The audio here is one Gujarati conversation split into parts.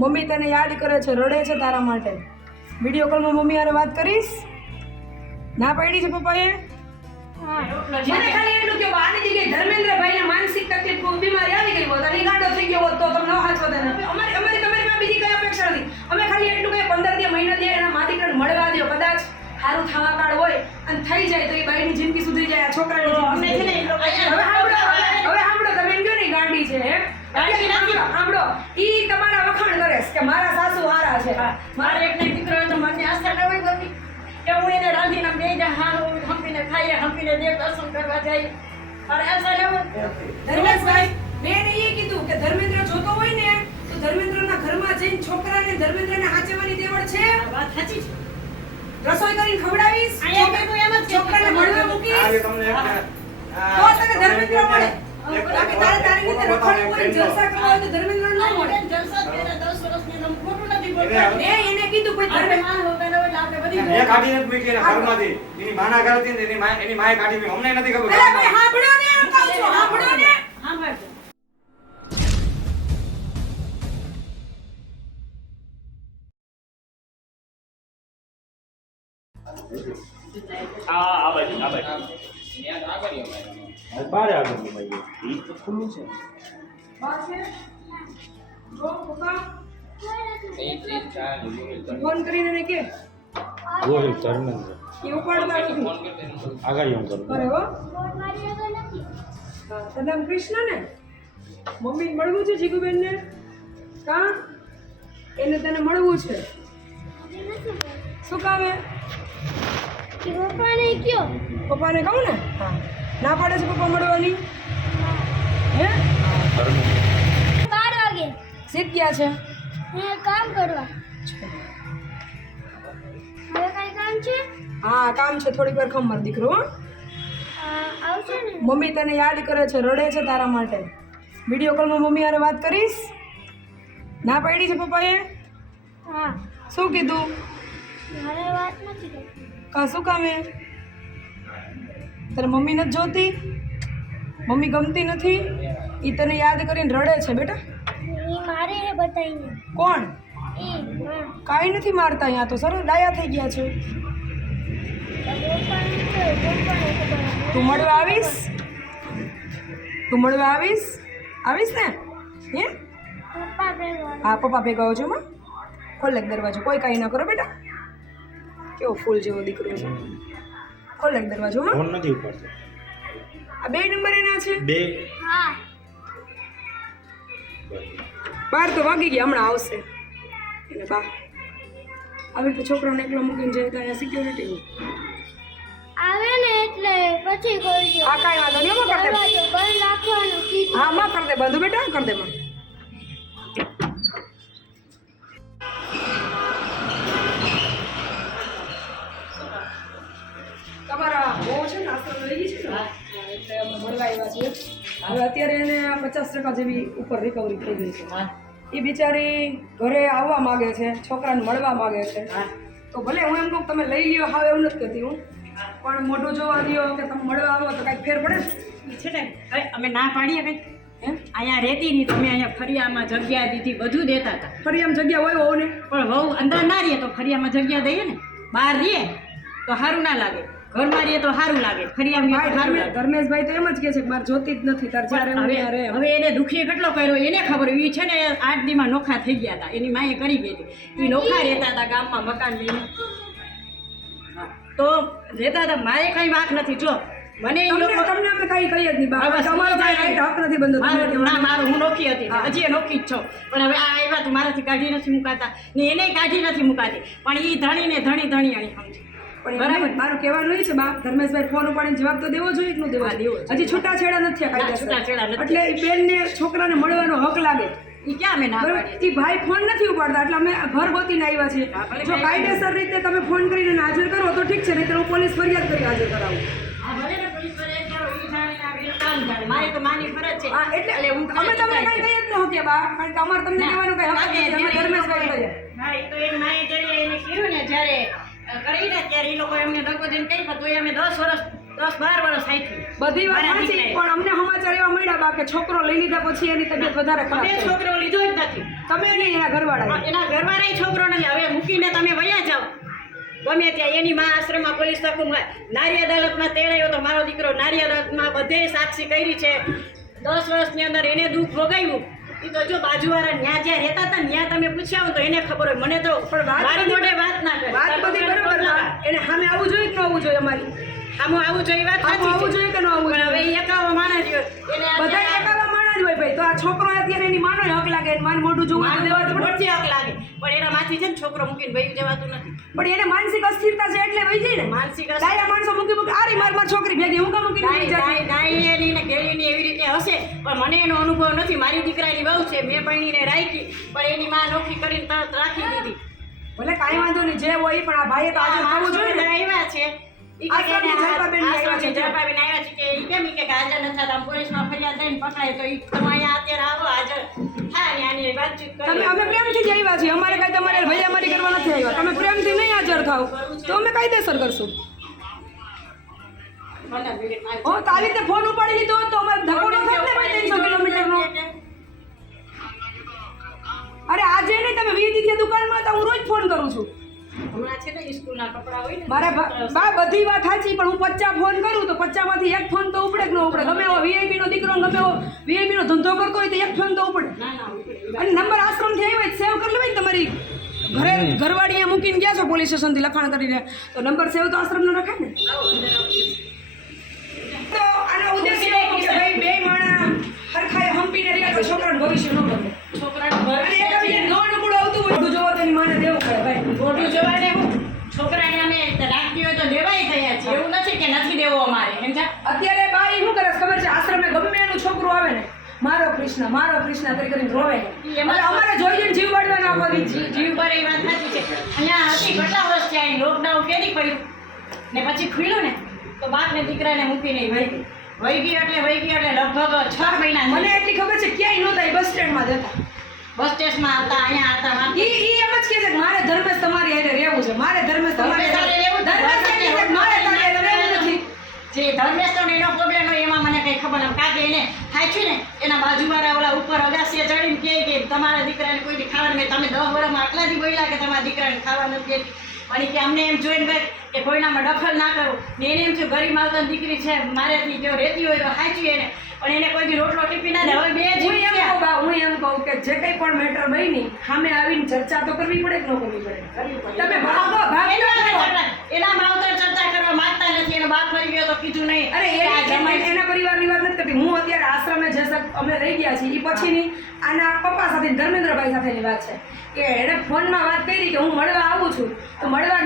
મમ્મી તને યાદ કરે છે, રડે છે તારા માટે. વિડીયો કોલમાં મમ્મી હારે વાત કરીશ? ના પાડી છે પપ્પાએ? મને ખાલી એટલું કે આની જગ્યાએ ધર્મેન્દ્રભાઈને માનસિક તકલીફ બીમારી આવી ગઈ હોત અને ગાંડો થઈ ગયો હોત તો તમને હાચો દે. અમારી તમારી પાસે બીજી કઈ અપેક્ષા નથી. અમે ખાલી એટલું કે 15 દી મહિના દે એના માદીકને મળવા દો. કદાચ સારું થવા કાળ હોય અને થઈ જાય તો એ બાઈની જિંદગી સુધરી જાય. આ છોકરાની અમે છે ને હવે સાંભળો તમે એમ કહો ને ગાંડી છે એમ સાંભળો ઈ તમારા વખાણ કરે કે મારા સાસુ હારા છે. મારે એક દીકરો તો મને આશા ન હોય બધી કે હું એને રાંધીને બે જા હારું હંપીને ખાઈએ, હંપીને દેવ દર્શન કરવા જઈએ. મારે આશા ન હોય. ધર્મેશભાઈ મેં એ કીધું કે ધર્મેન્દ્ર જોતો હોય ને તો ધર્મેન્દ્રના ઘરમાં જઈને છોકરાને ધર્મેન્દ્રને હાચવવાની તેવડ છે. વાત સાચી છે. રસોઈ કરીને ખવડાવીશ, છોકરાને મળવા મૂકીશ તો તને ધર્મેન્દ્ર મળે. બાકી તારી રીતે રખડવું હોય, જલસા કરવા હોય તો ધર્મેન્દ્ર ન મળે. જલસા કરે 10 વર્ષની તો ખોટું નથી બોલતો. મેં એને કીધું કોઈ ધર્મેન્દ્ર માં હોતા ને એટલે આપણે બધી એ કાઢી નથી મૂકી એના ઘરમાંથી. એની માના ઘરથી ને એની માએ કાઢી મૂકી. અમને નથી ખબર. અરે ભાઈ સાંભળો ને, એમ કહું છું સાંભળો ને. સાંભળજો. બારે આગળ ઘુમાઈ ગઈ. તો ખુલ્લું છે. બા છે જો પપ્પા ફોન કરીને ને કે બોલ ધર્મેન્દ્ર એ ઉપાડતા નથી. આગળ એમ કરું. અરે હો તને નામ કૃષ્ણ ને મમ્મી મળવું છે જીગુબેન ને? કા એને તને મળવું છે? શું કામે? પપ્પાને કહું ને? હા ના પાડે છે પપ્પા મળવાની? હે 12 વાગે સીધ ગયા છે? કામ કરવા. હવે કઈ કામ છે? હા કામ છે, થોડીક વાર ખમ મારો દીકરો. હો આવશે ને? મમ્મી તને યાદ કરે છે, રડે છે તારા માટે. વિડીયો કોલમાં મમ્મી હારે વાત કરીશ? ના પાડી છે પપ્પાએ? હા. શું કીધું? મારે વાત નથી કરવી. કા શું કામે? તારે મમ્મી નથી જોતી? મમ્મી ગમતી નથી? એ તને યાદ કરીને રડે છે બેટા. એ મારે એ બતાવીને. કોણ? એ હા. કાંઈ નથી મારતા, અહીંયા તો સરસ ડાયા થઈ ગયા છે. તું મળવા આવીશ? તું મળવા આવીશ? આવીશ ને? હે પપ્પા ભેગો. હા પપ્પા ભેગા આવજો માં. ખોલે દરવાજો, કોઈ કાંઈ ન કરો બેટા. કેવો ફૂલ જેવો દીકરો છે. ખોલે દરવાજો માં. ફોન નથી ઉપાડતો. આ 2 નંબર એના છે. 2 હા. 12 તો વાગી ગયા, હમણાં આવશે. એને બા આવી તો છોકરાને એકલો મૂકીને જાય તો અહીંયા સિક્યોરિટી આવે ને એટલે પછી કરજો. આ કાંઈ વાંધો નહીં, માં કર દે. દરવાજો બંધ રાખવાનું કીધું. હા માં કર દે, બંધુ બેટા કર દે માં. તમારા બહુ છે ને આશ્રમ લઈ ગઈ છે ને એટલે અમે મળવા આવ્યા છીએ. હવે અત્યારે એને 50% જેવી ઉપર રિકવરી થઈ ગઈ છે. એ બિચારી ઘરે આવવા માંગે છે, છોકરાને મળવા માંગે છે. તો ભલે હું એમ કહું તમે લઈ લ્યો, હવે એવું નથી કહેતી હું, પણ મોઢું જોવા દો કે તમે મળવા આવો તો કાંઈક ફેર પડે ને. ઈ છે ને હવે અમે ના પાડીએ કઈ અહીંયા રહેતી નહીં. તમે અહીંયા ફરિયામાં જગ્યા દીધી, બધું દેતા હતા. ફરી આમ જગ્યા હોય હોવ ને પણ વહુ અંદર ના રહીએ તો ફરિયામાં જગ્યા દઈએ ને. બહાર રહીએ તો સારું ના લાગે, ઘરમાં રહીએ તો સારું લાગે, ફરિયામાં રહીએ તો સારું લાગે. ધર્મેશભાઈ તો એમ જ કહે છે કે મારે જોતી જ નથી, તાર જ્યારે હું ત્યાં રહે. હવે એને દુખી કેટલો કર્યો એને ખબર. એ છે ને 8 દીમાં નોખા થઈ ગયા હતા, એની માએ કરી ગઈ હતી. એ નોખા રહેતા હતા ગામમાં મકાન લઈને, તો રહેતા હતા. મારે કઈ વાંક નથી. જો મને ઈ લોકો તમને અમે કઈ કહીએ જ નહીં બા. બસ, તમારો કાંઈ રાઈટ હક નથી બંધો. ના મારું હું નોખી હતી ને હજી નોખી જ છો. પણ હવે આ આવ્યા તો મારાથી કાઢી નથી મુકાતા ને એને કાઢી નથી મુકાતી. પણ એ ધણીને ધણી અણી સમજે. બરાબર મારું કહેવાનું એ છે બા, ધર્મેશભાઈ ફોન ઉપાડીને જવાબ તો દેવો જોઈએ કે ન દેવો જોઈએ? હજી છૂટાછેડા નથી થયા કાયદેસર. છૂટાછેડા નથી. એટલે એ બેનને છોકરાને મળવાનો હક લાગે. એ ક્યાં મેં ના બરાબર પાડી? એ ભાઈ ફોન નથી ઉપાડતા એટલે અમે ઘર ગોતીને આવ્યા છીએ. જો કાયદેસર રીતે તમે ફોન કરીને એને હાજર કરો તો ઠીક છે, નહીં તો હું પોલીસ ફરિયાદ કરી હાજર કરાવું. આ ભલે ને પોલીસ ફરિયાદ કરો, ઈ જાણે આ વેર કામ જાણે. મારી તો માની ફરજ છે. હા એટલે અમે તમને કઈ કહી જ ન શકીએ બા, કારણ કે અમારે તમને કહેવાનું કઈ હક નથી. અમે ધર્મેશભાઈ કહીએ. હા એ તો એની માએ જયારે એને કીધું ને જ્યારે કરીને ત્યારે એ લોકો એમને દગો દઈને કહી તો અમે 10 વર્ષ 10-12 વર્ષ સાચી બધી વાત મારા સાચી, દીકરાએ. પણ અમને સમાચાર એવા મળ્યા બા કે છોકરો લઈ લીધા પછી એની તબિયત વધારે ખરાબ અમે થઈ. છોકરો લીધો જ નથી. તમે નહીં એના ઘરવાળા એના ઘરવાળાએ છોકરો નથી. હવે મૂકીને તમે વયા જાઓ ગમે ત્યાં. એની માં આશ્રમમાં પોલીસ તકુમાં નારી અદાલતમાં તેડાયો તો મારો દીકરો નારી અદાલતમાં બધે સાક્ષી કરી છે. 10 વર્ષની અંદર એને દુઃખ ભોગાવ્યું. એ તો જો બાજુવાળા ન્યા જ્યાં રહેતા હતા ત્યાં તમે પૂછ્યા હો તો એને ખબર હોય. મને તો પણ વાત મારી બધી- મોઢે વાત ના કરે. વાત બધી બરોબર બા. એને સામે આવવું જોઈએ કે ન આવવું જોઈએ અમારી? આમાં આવું જોઈએ વાત આમાં આવવું સાચી છે. જોઈએ કે ન આવવું પણ હવે જોઈએ? ઈ એકાવો માણસ રહ્યો. એને બધા અત્યારે એકાવા માણસ જ હોય ભાઈ. તો આ છોકરો અત્યારે એની માનો હક લાગે, એને માન મોઢું જોવું તો દેવા જ પડે. મોટી હક લાગે પણ એના માંથી છે ને છોકરો મૂકીને વહી જવાતું નથી. પણ એને માનસિક અસ્થિરતા છે એટલે વહી જાય ને. માનસિક ડાયા માણસો મૂકી મૂકી આરી માર છોકરી ભેગી હું કામ મૂકીને વહી જાય? ડાયની ને ગેરીની એવી રીતે હશે પણ મને એનો અનુભવ નથી. મારી દીકરાની વહુ છે, મેં પરણીને રાખી પણ એની માં નોકરી કરીને તરત રાખી દીધી. ભલે કાંઈ વાંધો નહીં, જે હોય પણ આ ભાઈએ તો આજે થવું જોઈએ ને. આવ્યા છે ઈ કે આશ્રમથી એને જલપાબેન આવ્યા છે. જલપાબેન આવ્યા છે કે ઈ કેમ ઈ કે હાજર નથી થતા. પોલીસમાં ફરિયાદ થઈને પકડાય તો ઈ તમે અહીંયા અત્યારે આવો હાજર થાય ને આની વાતચીત તમે કરી. અમે પ્રેમથી જ આવ્યા છીએ, અમારે કાંઈ તમારે ભૈયામારી કરવા નથી આવ્યા. તમે પ્રેમથી નહીં હાજર થાવ તો અમે કાયદેસર કરશું. 15 મિનિટમાં હો તો આવી રીતે ફોન ઉપાડી લીધો હોત તો અમારે ધક્કો ન થાત ને ભાઈ 300 કિલોમીટરનો. અરે આજે નહીં, તમે વીજળી દુકાનમાં હતા, હું રોજ ફોન કરું છું. હમણાં છે ને સ્કૂલના કપડાં હોય ને મારા બા બધી વાત સાચી, પણ હું 50 ફોન કરું તો 50 માંથી એક ફોન તો ઉપડે કે ન ઉપડે? ગમે એવો વીઆઈપી નો દીકરો ગમે એવો વીઆઈપી નો ધંધો કરતો હોય તો એક ફોન તો ઉપડે. ના ના ઉપડે. અને નંબર આશ્રમથી આવ્યો હોય સેવ કરી લેવાય ને. તમારી ઘરે ઘરવાળી અહીંયા મૂકીને ગયા છો પોલીસ સ્ટેશનથી લખાણ કરીને, તો નંબર સેવ તો આશ્રમનો રખાય ને. આવો અંદર આવો. તો આનો ઉદ્દેશ્ય એવો કે ભાઈ બે માણા હરખાએ હંપીને રહ્યા તો છોકરાનું ભવિષ્ય ન બગડે. છોકરાનું અને એક બીજે નો અનુકૂળ આવતું હોય મોઢું જોવો તો એની માને દેવું પડે ભાઈ. મોઢું જોવાને હું છોકરાને અમે રાખી હોય તો દેવાય થયા છે. એવું નથી કે નથી દેવો અમારે સમજ્યા. અત્યારે બા ઈ શું કરે છે ખબર છે? આશ્રમે ગમે એનું છોકરું આવે ને, મારો કૃષ્ણ કરી કરીને રોવે. એમાં એટલે અમારે જોઈએ જીવ બાળવાનો આખો દી. જીવ પર એ વાત સાચી છે. અહીંયા હતી કેટલા વર્ષ છે અહીં લોકડાઉન કેદી પડ્યું ને પછી ખુલ્યું ને તો બાપ ને દીકરાને મૂકીને વહી ગઈ એટલે લગભગ 6 મહિના મને એટલી ખબર છે ક્યાંય નહોતા, એ બસ સ્ટેન્ડમાં જ હતા. બસ સ્ટેશનમાં હતા અહીંયા હતા. ઈ એમ જ કહે છે કે મારે ધર્મેશ તમારી હારે રહેવું છે, મારે ધર્મેશ તમારી ધર્મેશ હારે રહેવું છે. ધર્મેશ એમ કહે છે કે મારે તારી હારે રહેવું નથી. જે ધર્મેશ તો એનો પ્રોબ્લેમ હોય એમાં મને કઈ ખબર નથી. કારણ કે એને થાચ્યું ને એના બાજુવાળા ઓલા ઉપર અગાસીએ ચડીને કહે કે તમારા દીકરાને કોઈ દી ખાવાનું મેં તમે 10 વર્ષમાં આટલાથી બોલ્યા કે તમારા દીકરાને ખાવા નથી દેતી. અને કે અમને એમ જોઈને ભાઈ કે કોઈનામાં દખલ ના કરું ને એને એમ થયું ગરીબ માવતરની દીકરી છે મારેથી જો રહેતી હોય તો સાચી એને પણ એને કોઈ દી રોટલો ટીપી ના દે. હવે બે હું જીવ એમ છે. કહું બા, હું એમ કહું કે જે કંઈ પણ મેટર બની સામે આવીને ચર્ચા તો કરવી પડે કે ન કરવી પડે? તમે ભાગો એના માવતર ચર્ચા કરવા માંગતા નથી. એનો બાપ મરી ગયો તો કીધું નહીં. અરે એના પરિવારની વાત નથી કરતી હું. અત્યારે આશ્રમે જે અમે રહી ગયા છીએ એ પછીની આના પપ્પા સાથે ધર્મેન્દ્રભાઈ સાથેની વાત છે કે એણે ફોનમાં વાત કરી કે હું મળવા આવું છું તો મળવા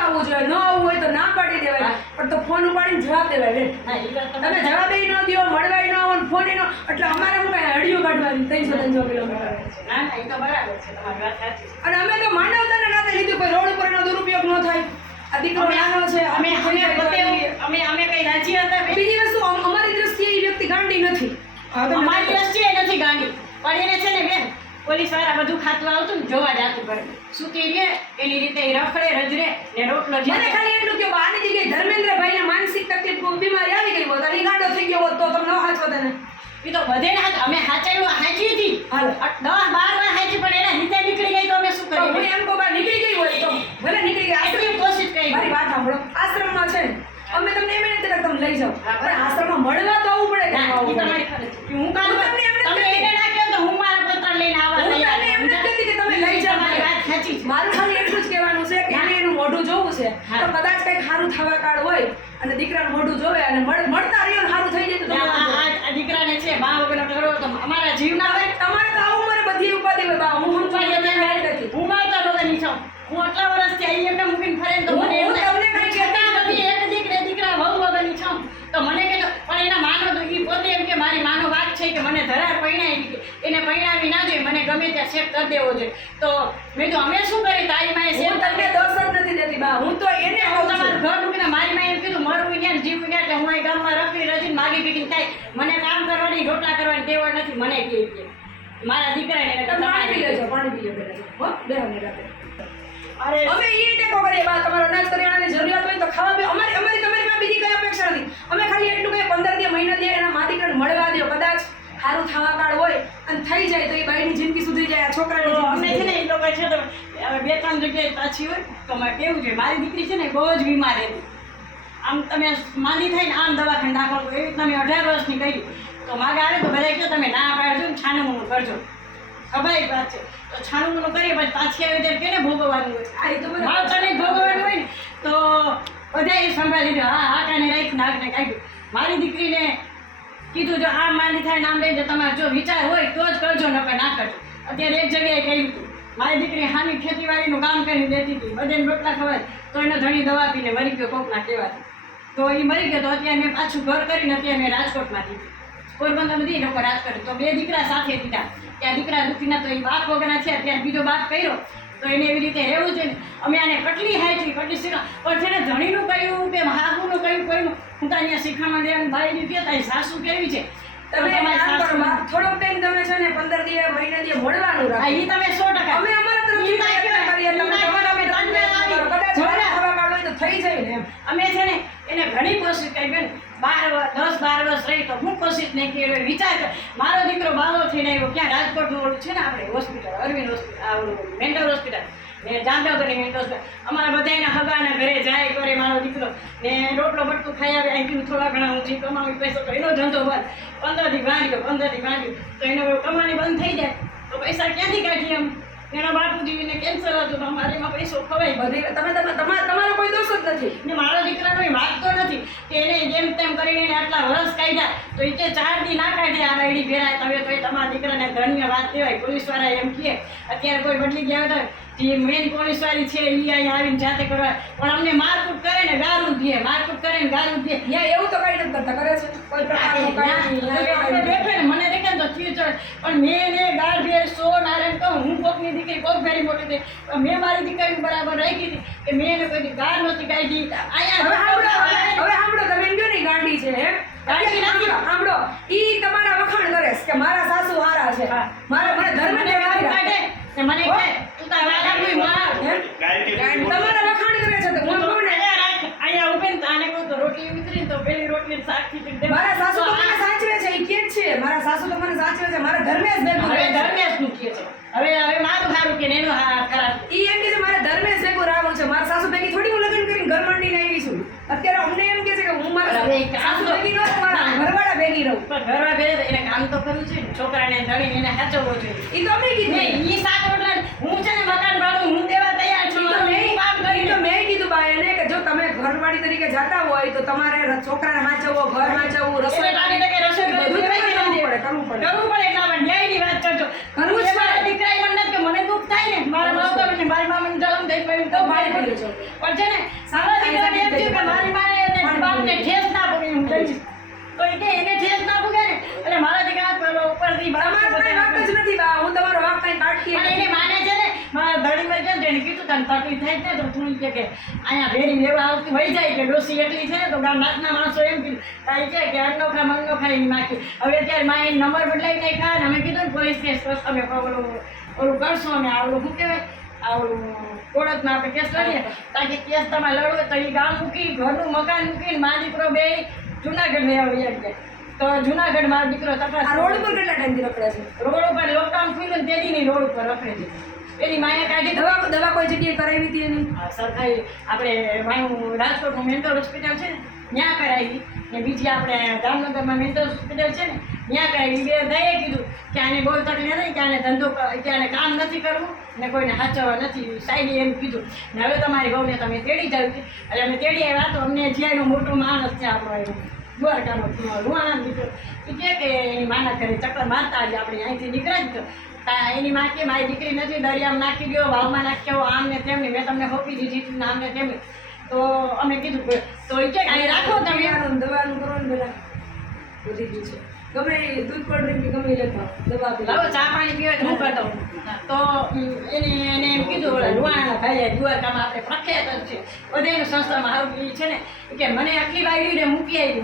આવવું જોઈએ, ન આવવું હોય તો ના પાડી દેવાય, પણ તો ફોન ઉપાડીને જવાબ દેવાય ને. હા, એ વાત તમે જવાબ ન દો, મળવાય ન આવો, ફોન નો એટલે અમારે શું કાંઈ હડિયો કાઢવાની 300 કિલોમીટર. ના ના એ તો બરાબર છે. તમારી વાત સાચી છે. અને અમે તો માનવતાના નાતે લીધું, કોઈ રોડ ઉપર એનો દુરુપયોગ ન થાય. આ દીકરો નાનો છે, અમે કઈ રાજી હતા બે? બીજી વસ્તુ અમારી દ્રષ્ટિએ એ વ્યક્તિ ગાંડી નથી. અમારી દ્રષ્ટિએ નથી ગાંડી પણ એને છે ને બેન પોલીસ વાળા બધું ખાતું આવતું ને જોવા જાતું કરે સુતી રહે એની રીતે ઈ રખડે રજડે ને રોટલો મને ખાલી એટલું કે આની જગ્યાએ ધર્મેન્દ્રભાઈને માનસિક તકલીફ બીમારી આવી ગઈ હોત અને ઈ ગાંડો થઈ ગયો હોત તો તમને હાચવો તેને. એ તો બધે અમે હાચી હતી. હાલો 10-12 વાર હાચી પણ એના રીતે નીકળી ગઈ તો અમે શું તો હું કરીએ? એમ કહું બા નીકળી ગઈ હોય તો ભલે નીકળી ગઈ. એટલી કોશિશ કરી. મારી વાત સાંભળો, આશ્રમમાં છે ને અમે તમને એમ નથી કે તમે લઈ જાઓ, પણ આશ્રમમાં મળવા તો આવવું પડે કે ન ના, આવવું ઈ પડે? તમારી ફરજ છે. હું કામ હું તમને એમ નથી તમે કહેતી. એને ના કહો તો હું મારા પુત્ર લઈને આવવા હું તૈયાર તમને એમ છું. નથી કહેતી કે તમે લઈ જાઓ. તમારી વાત સાચી છે. મારું ખાલી એટલું જ કહેવાનું છે કે એને એનું મોઢું જોવું છે હા. તો કદાચ કંઈક સારું થવા કાળ હોય અને દીકરાનું મોઢું જોવે અને મળતા રહ્યો ને સારું થઈ જાય તો તમે વાંધો નહીં. આ દીકરાને છે બા વગરનો કરો તો અમારા જીવ ના હોય. તમારે તો આવું મારે બધી ઉપાધિ હોય બા, હું સમજુ છું તમે નથી કહેતી. હું મારતા વગરની છું. હું આટલા વર્ષથી અહીં એમને મૂકીને ફરે ને તો હું- મને એમ હું થાય, તમને કાંઈ કહેતી જ નથી. એક દીકરા વહુ વગરની છું તો મને કે પણ એના માનો ઈ પોતે એમ કે મારી માનો વાત છે કે મને ધરાર પરણાવી કે એને પરણાવી ના જોઈએ, મને ગમે ત્યાં સેટ કરી દેવો જોઈએ. તો મેં તો અમે શું કરી તારી માએ હું સેટ તમને દોષ જ નથી દેતી બા, હું તો એને કહું છું. તમારું ઘર મૂકીને મારી માએ એમ કીધું મરવું ત્યાં જીવવું ત્યાં એટલે હું અહીં ગામમાં રખડી રજીને માગી પીકીને થાય મને કામ કરવાની રોટલા કરવાની તેવડ નથી મને કે મારા દીકરાને તમે પાણી પી લેજો, પાણી પી લો પહેલા. હો બેહો નિરાંતે. અરે અમે ઈ ટેકો કરીએ બા તમારો અનાજ કરિયાણાની જરૂરિયાત હોય તો ખાવા પીવા અમારી તમારી પાસે બીજી કઈ અપેક્ષા નથી. અમે ખાલી એટલું કઈ 15 દી મહિના દી એના મા દીકરાને મળવા દો, કદાચ સારું થવા કાળ હોય અને થઈ જાય તો એ બાઈની જિંદગી સુધરી જાય, આ છોકરાની અમે છે ને એ લોકો છે તો હવે 2-3 જગ્યાએ પાછી હોય તો મારે કેવું છે, મારી દીકરી છે ને બહુ જ બીમાર હતી. આમ તમે માંદી થાય ને આમ દવાખાને દાખલ કરો, એવી તમે 18 વર્ષની કરી તો માગે આવે તો બધા કહો તમે ના પાડજો ને છાનું કરજો, ખબર વાત છે. તો છાનું કરીએ પછી પાછી આવે ત્યારે કેને ભોગવવાનું હોય, આ એ તો મને માવતરને જ ભોગવવાનું હોય ને તો બધા એ સંભાળી લો. હા આકાને રાખ નાકને કાઢ્યું. મારી દીકરીને કીધું જો આમ માંદી થાય નામ લઈ જો તમારે જો વિચાર હોય તો જ કરજો, નકર ના કરજો. અત્યારે એક જગ્યાએ કહ્યું હતું મારી દીકરી હાની ખેતીવાડીનું કામ કરીને દેતી હતી, બધાને રોટલા ખવાય તો એને ઘણી દવા પીને મરી ગયો કોકના કહેવાથી. તો એ મરી ગયો તો અત્યારે મેં પાછું ઘર કરીને અત્યારે મેં રાજકોટમાં દીધું, પોરબંદર નથી લોકો રાજકોટ. તો 2 દીકરા સાથે દીધા, ત્યાં દીકરા દુખીના તો એ બાપ વગરના છે, ત્યાં બીજો બાપ કર્યો તો એને એવી રીતે રહેવું છે ને. અમે આને કેટલી હાઈ કેટલી શીખા પણ છે ને ધણીનું કહ્યું કે હાહુનું કહ્યું હું તો અહીંયા શીખામણ દેવાની ભાઈની કહેતા સાસુ કેવી છે તમે એક કામ કરો બા, થોડોક ટાઈમ તમે છે ને 15 દી મહિના દી મળવાનું રાખો. એ તમે 100% અમે અમારા તરફથી પ્રયત્ન કરીએ, તમે તમારા પ્રયત્ન કરો. કદાચ જોડે. ખાવા કાઢ હોય તો થઈ જાય ને એમ. અમે છે ને એને ઘણી કોશિશ કરી બેન, 10-12 વર્ષ રહી તો હું કોશિશ નહીં કરી. હવે વિચાર કર, મારો દીકરો બાવો થઈને આવ્યો ક્યાં રાજકોટનું ઓલું છે ને આપણે hospital Arvind hospital mental hospital ને જામનગરની મેન્ટલ હોસ્પિટલ અમારા બધા એના હગાના ઘરે જાય કરે મારો દીકરો ને રોટલો બટકું ખાઈ આવે. અહીં થોડા ઘણા હું જે કમાવી પૈસો તો એનો ધંધો બંધ, 15 દી ભાંગ્યો તો એનો કમાણી બંધ થઈ જાય તો પૈસા ક્યાંથી કાઢીએ એમ. એના બાપુજીને કેન્સર હતું તો અમારે એમાં પૈસો ખવાય બધી તમારો કોઈ દોષ જ નથી. ને મારો દીકરાનો એ વાગતો નથી કે એને જેમ તેમ કરીને એને આટલા વર્ષ કાઢ્યા તો એ કે 4 દી ના કાઢ્યા આ આઈડી ફેરાય તમે તો એ તમારા દીકરાને ધન્ય વાત કહેવાય. પોલીસવાળા એમ કહે અત્યારે કોઈ બદલી ગયા હોય તો જે મેન પોલીસવાળી છે એ અહીંયા આવીને જાતે કરવા પણ અમને મારકૂટ કરે ને ગારું દે, મારકૂટ કરે ને ગારું દે. ત્યાં એવું તો કઈ નથી કરતા, કરે છે કોઈ પ્રકારનું આપણે બેઠો ને મને દેખે ને તો થયું પણ મેં એને ગાળ ભેર સો નારાયણ કહું હું કોકની દીકરી કોક ભેરી મોટી હતી પણ મેં મારી દીકરીને બરાબર રાખી હતી કે મેં એને કોઈ ગાળ નહોતી કાઢી. હવે સાંભળો તમે એમ કહો ને ગાંડી છે એમ ગાંડી નથી. સાંભળો ઈ તમારા વખાણ કરે છે કે મારા સાસુ હારા છે, મારા મને ધર્મ મને ગાળ કાઢે ને મને કહે તું તાર વાળા કોઈ માર તમારા વખાણ કરે છે તો હું કહું ને અહીંયા ઉભેન તો આને કહું તો રોટલી ઉતરી તો પેલી રોટલી શાક ખીચડી દે. મારા સાસુ તો મને સાચવે છે, ઈ કે જ છે મારા સાસુ તો મને સાચવે છે, મારા ધર્મેશ ભેગું હવે રહે છે. ધર્મેશ નું કહે છે હવે મારું સારું કે એનું ખરાબ. ઈ એમ કે છે મારા ધર્મેશ ભેગું રાવું છે, મારા સાસુ ભેગી થોડી હું લગ્ન કરીને ઘર માંડીને આવી છું. અત્યારે અમને એમ કે છે કે હું મારા હવે એક કામ સાસુ તો- ભેગી ન રહું, મારા ઘરવાળા ભેગી રહું. પણ ઘરમાં ભેરે તો એને કામ તો કરવું છે ને, છોકરાને ધણીને એને સાચવવો જોઈએ. ઈ તો અમે કીધું નહીં, ઈ શાક રોટલા હું છે ને મકાન ભાડું હું દેવા તૈયાર છું. ઈ તો મેં હું કામ ઈ તો કરી મેં કીધું બાયને કે જો તમે ઘરવાળી તરીકે જાતા હોય તો તમારે છોકરાને વાંચવવો, ઘર વાંચવવું, રસોઈ એટલે ટાણે ટકે રસોઈ બધું કરવી તમારે પડે, કરવું પડે. કરવું પડે એટલા માટે ન્યાયની વાત કરજો. કરવું જ એ મારા દીકરાએ મને નથી કે મને દુઃખ થાય ને મારા માવતર ને મારી મામાને જલમ થઈ ગયું તો ભાઈ પડ્યો છે. પણ છે ને સારા દીકરાને એમ થયું કે મારી માને અને બાપને ઠેસ ના પડી હું કહીશ તો એ કે એને ઠેસ ના પૂગે ને એટલે મારા દીકરા પેલો ઉપરથી તમારો કઈ વાંક જ નથી બા, હું તમારો વાંક કઈ કાઢતી અને એને માને છે ને મારા ધણીમાં છે ને એને કીધું તને તકલીફ થાય છે તો તું કે અહીંયા ભેરી લેવા આવતી વહી જાય કે ડોસી એટલી છે ને તો નાતના માણસો એમ કીધું તારી છે કે અન્નોખા મનોખા એની માખી. હવે અત્યારે માં એને નંબર બદલાવી નાખ્યા અને અમે કીધું ને પોલીસ કેસ તમે ઓલું કરશો અમે આવડું શું કહેવાય આવડું કોર્ટમાં આપણે કેસ કરીએ તાકી કેસ તમારે લડવો તો એ ગામ મૂકી ઘરનું મકાન મૂકીને મા દીકરો બે જુનાગઢ લઈ આવી જાય. તો જુનાગઢ મારો દીકરો તપાસ આ રોડ ઉપર કેટલા ટાઈમથી રખડે છે? રોડ ઉપર લોકડાઉન ખુલ્યું ને તેની રોડ ઉપર રખડે છે. એની માયા કાઢી દવા કોઈ જગ્યાએ કરાવી હતી એની? સરકારી આપણે મારું રાજકોટનું મેન્ટલ હોસ્પિટલ છે ને ત્યાં કરાવી ને બીજી આપણે જામનગરમાં મેન્ટલ હોસ્પિટલ છે ને ત્યાં કરાવી. બે દઈએ કીધું કે આને બહુ તકલીફ નથી કે આને ધંધો કે આને કામ નથી કરવું ને કોઈને સાચવવા નથી સાહેબે એમ કીધું ને હવે તમારી બહુને તમે તેડી જાવ એટલે અમે તેડી આવ્યા તો અમને જ્યાંનો મોટો માણસ છે આપણો એનો દ્વારકાનો રૂવાણા દીકરો એ કહે કે એની માના ઘરે ચક્કર મારતા આજે આપણે અહીંથી નીકળ્યા જ તો એની માં કે મારી દીકરી નથી દરિયામાં નાખી દો વાવમાં નાખી આવો આમ ને તેમને મેં તમને હોપી દીધી આમ ને તેમને તો અમે કીધું તો એ કે અહીં રાખો તમે દવાનું કરો ને બધા વધી ગયું છે. ગમે એ દૂધ કોલ્ડ ડ્રિંક કે ગમે એ લેતા દવા આપી લાવો ચા પાણી પીવે તો હું કરતો તો એને એમ કીધું ઓલા લુવાણા ભાઈ દ્વારકામાં આપણે પ્રખ્યાત જ છે બધાનું સંસ્થામાં આવું છે ને કે મને આખી વાયડીને મૂકી આવી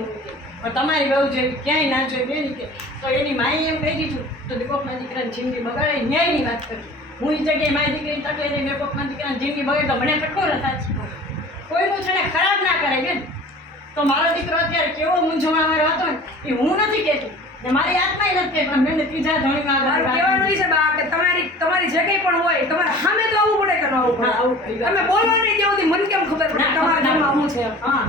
પણ તમારી બહુ જેવી ક્યાંય ના જોઈ બેની કે તો એની માએ એમ કહી દીધું તો દીપકના દીકરાની જિંદગી બગાડે ન્યાયની વાત કરી હું એ જગ્યાએ મારી દીકરીની તકલીફ મેં કોઈકમાં દીકરાની જિંદગી બગડે તો મને કઠોર સાચી કોઈનું છે ને ખરાબ ના કરે બેન તો મારો દીકરો અત્યારે કેવો મૂંઝવણમાં હતો ને એ હું નથી કહેતી ને મારી આત્માય નથી કહેતી પણ બેન ત્રીજા ધોરણમાં મારું કહેવાનું ઈ છે બા કે તમારી જે કંઈ પણ હોય તમારે સામે તો આવવું પડે કે ન આવવું પડે તમે બોલવા નહીં ત્યાં સુધી મને કેમ ખબર પડે તમારા ઘરમાં શું છે હા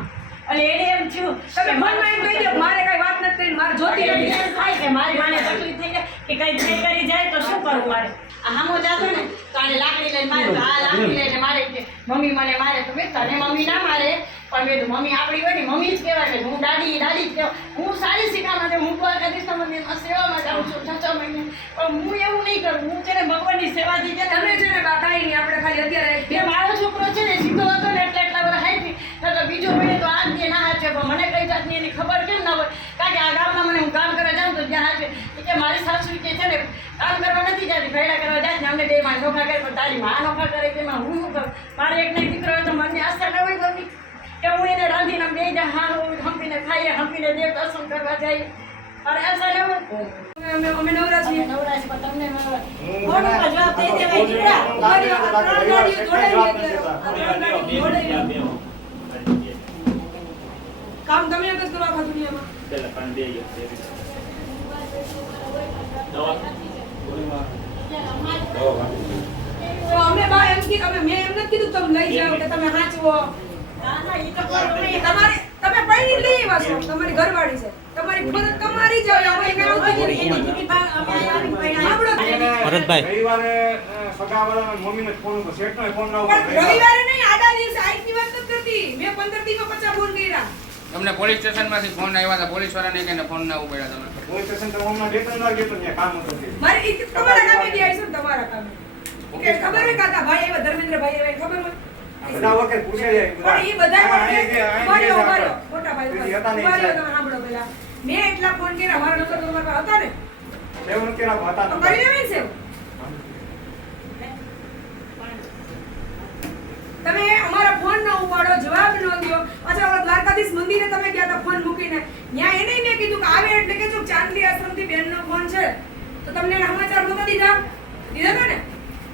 અને એને એમ થયું તમે મનમાં એમ કહી દો મારે કઈ વાત નથી કરી મારે જોતી નથી એમ થાય કે મારી માને તકલીફ થઈ જાય કે કઈ થઈ કરી જાય તો શું કરવું મારે આ હામો જાતો ને તો આને લાકડી લઈને મારે તો આ લાકડી લઈને મારે કે મમ્મી મને મારે તો મેં તને મમ્મી ના મારે પણ મેં તો મમ્મી આપણી હોય ને મમ્મી જ કહેવાય ને હું દાદી જ કહેવાય હું સારી શીખવા માટે હું દ્વારકાધીશ મંદિરમાં સેવામાં જાઉં છું 6 મહિને પણ હું એવું નહીં કરું હું છે ને ભગવાનની સેવાથી છે તમે છે ને બા કાંઈ નહીં આપણે ખાલી અત્યારે કે મારો છોકરો છે ને સીધો હતો ને એટલા બધા હાઈ તો બીજો મહિને તો આ દે ના હાચે પણ મને કઈ જાતની એની ખબર કેમ ના હોય કારણ કે આ ગામમાં મને હું કામ કરવા જાઉં તો ત્યાં હાચે કે મારી સાસુ કે છે ને કામ કરવા નથી જતી ભેડા કરવા જાય ને અમને બે માં નોખા કરે પણ તારી માં નોખા કરે તેમાં હું શું કરું મારે એક ને દીકરો હોય તો મને આશા ન હોય ગમતી કે હું એને રાંધીને બે જા હા હંપીને ખાઈએ હંપીને દેવ દર્શન કરવા જઈએ અરે આશા ન હોય અમે નવરા છીએ નવરાશ પણ તમને હું ફોન ઉપર જવાબ દઈ દેવાય દીકરા કામ તમે એક જ કરો આખા દુનિયામાં તો અમે બા એમ કે અમે મેં એમ નથી કીધું તમે લઈ જાઓ કે તમે હાચવો ના ના ઈ તો કોઈ નહીં તમે પૈણી લઈ આવ્યા છો તમારી ઘરવાળી છે તમારી ફરજ તમારી જ હોય અમે કઈ આવતી નથી એની દીકરી પાસે અમે આવી પૈણા સાંભળો ભરતભાઈ. રવિવારે સગાવાળાના મમ્મીને ફોન ઉપર શેઠનો ફોન ના પણ ઉપર રવિવારે નહીં આડા દિવસે આજની વાત નથી કરતી મેં 15 દિવસમાં 50 ફોન કર્યા તમને પોલીસ સ્ટેશનમાંથી ફોન આવ્યા હતા પોલીસ વાળાને કહીને ફોન ના ઉપાડ્યા તમે પોલીસ સ્ટેશન તો હમણાં 2-3 વાર ગયો તો ત્યાં કામ હતું તે. મારે ઈ તમારા કામે ગયા છે ને તમારા કામે કે ખબર હોય કાકા ભાઈ આવ્યા ધર્મેન્દ્રભાઈ આવ્યા ખબર હોય આ બધા વખત પૂછે છે પણ ઈ બધા હા, અહીં કે- અહીં ઉભા રહ્યો, કે ઉભા આપણે. રહ્યો. મોટા ભાઈ તેથી હતા નહીં ઉભા રહ્યો, સાહેબ. તમે સાંભળો પહેલા મેં એટલા ફોન કર્યા મારા નંબર તમારા પાસે હતા ને એવું નથી કે હતા તો નંબર. કરી લેવાય છે તમે અમારા ફોન ન ઉપાડો જવાબ ન દો અચ્છા ઓલા દ્વારકાધીશ મંદિરે તમે ગયા હતા ફોન મૂકીને ત્યાં એને મેં કીધું કે આવે એટલે કે જો ચાંદલી આશ્રમથી બેનનો ફોન છે તો તમને એના સમાચાર નહોતા દીધા હતા ને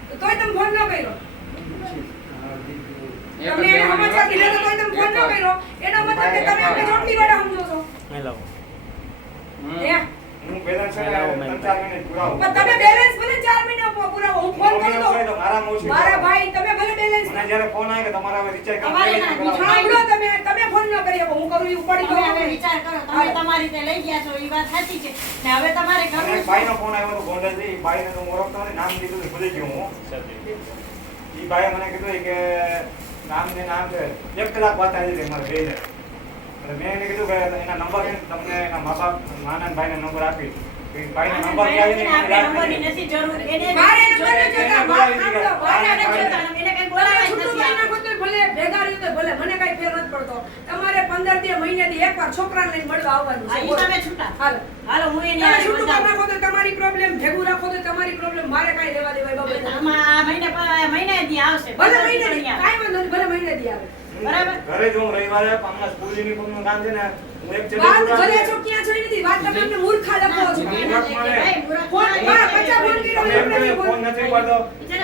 તો તોય તમે ફોન ન કર્યો તમને એના સમાચાર દીધા તો તોય તમે ફોન ન કર્યો એનો મતલબ કે તમે અમને ચોટલી વાળા સમજો છો હે હું બેલેન્સ છે ને 3-4 મિનિટ પુરાવું. પણ તમે બેલેન્સ ભલે 4 મહિના પુરાવો હું ફોન કરું મમ્મીનો તો તો મારામાં ઓછી મારા કરાવો. ભાઈ તમે ભલે બેલેન્સ મને જ્યારે ફોન આવે કે તમારા હવે રિચાર્જ અમારે ના, કરાવો. સાંભળો તમે ફોન ન કરી શકો હું કરું ઈ ઉપાડી તમે હવે દો વિચાર કરો તમે તમારી રીતે લઈ ગયા છો એ વાત સાચી છે ને હવે તમારે અને કરવું એક ભાઈનો ફોન આવ્યો તો ગોંડલથી. ઈ ભાઈને તો હું ઓળખતો નથી, નામ કીધું તો ભૂલી ગયો હું. ઈ ભાઈએ મને કીધું કે નામ ને નામ છે 1 કલાક વાત આવી હતી મારે બેને. એટલે મેં એને કીધું કે એના નંબર છે ને તમને એના મા બાપ નાના ભાઈને નંબર આપી કે ઈ ભાઈનો નંબર ક્યાં છે ને મને યાદ નંબરની નથી. નથી જરૂર એને મારે જરૂર નંબર છે. નથી જોતા સાંભળો મારે મારે નથી જોતા જોતા. એને કઈ તમે બોલાવાય છૂટું નથી કરી આવતું. નાખો તોય ભલે ભેગા રહ્યું તોય ભલે મને કઈ ફેર નથી પડતો તમારે 15 દી મહિનેથી એકવાર છોકરાને લઈને મળવા આવવાનું હા, છે ઈ તમે છૂટા હાલો હાલો હું એને તમે હારે છૂટું કરી બતાવું. નાખો તો તમારી પ્રોબ્લેમ ભેગું રાખો તો તમારી પ્રોબ્લેમ મારે કાંઈ લેવા દેવાય બાબત આમાં મહિને દી આવશે ભલે મહિને દી કાંઈ વાંધો નહીં ભલે મહિને દી આવે બરાબર. ઘરે જો હું રવિવારે હમણાં સ્કૂલ યુનિફોર્મનું કામ છે ને હું એક વાત જગ્યાએ ઘરે છો ક્યાં છો એ નથી વાત તમે અમને મૂર્ખા લખો છો ફોન મારા 50 ફોન કર્યો તમે એમ એટલે કહો ફોન નથી ઉપાડતો